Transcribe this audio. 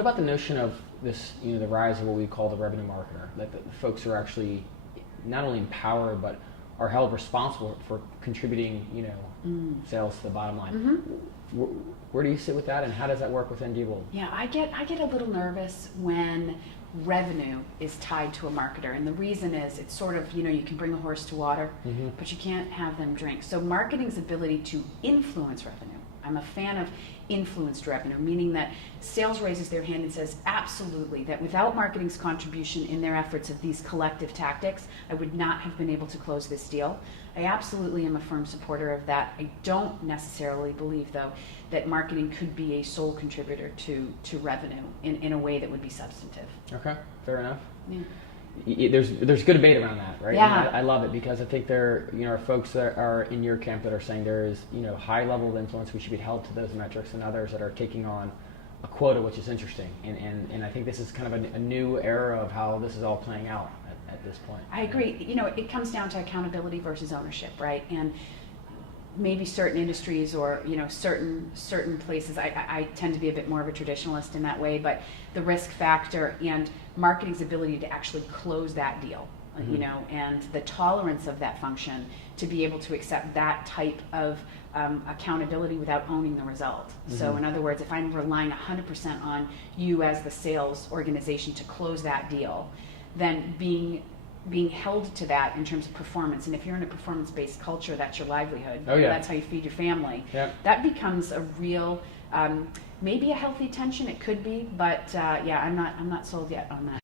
what about the notion of this, the rise of what we call the revenue marketer, that the folks are actually not only empowered but are held responsible for contributing, sales to the bottom line. Mm-hmm. Where do you sit with that, and how does that work within Diebold? Yeah, I get a little nervous when revenue is tied to a marketer, and the reason is it's sort of, you can bring a horse to water, Mm-hmm. but you can't have them drink. So marketing's ability to influence revenue. I'm a fan of influenced revenue, meaning that sales raises their hand and says, absolutely, that without marketing's contribution in their efforts of these collective tactics, I would not have been able to close this deal. I absolutely am a firm supporter of that. I don't necessarily believe, though, that marketing could be a sole contributor to revenue in a way that would be substantive. Okay, fair enough. Yeah. There's good debate around that, right? Yeah. And I love it because I think there are folks that are in your camp that are saying there is high level of influence, we should be held to those metrics, and others that are taking on a quota, which is interesting. And I think this is kind of a new era of how this is all playing out at this point. I agree. It comes down to accountability versus ownership, right? And maybe certain industries or certain places, I tend to be a bit more of a traditionalist in that way, but the risk factor and marketing's ability to actually close that deal, Mm-hmm. And the tolerance of that function to be able to accept that type of accountability without owning the result. Mm-hmm. So in other words, if I'm relying 100% on you as the sales organization to close that deal, then being held to that in terms of performance, and if you're in a performance-based culture, that's your livelihood. Oh, yeah. That's how you feed your family. Yeah. That becomes a real, maybe a healthy tension. It could be, but I'm not sold yet on that.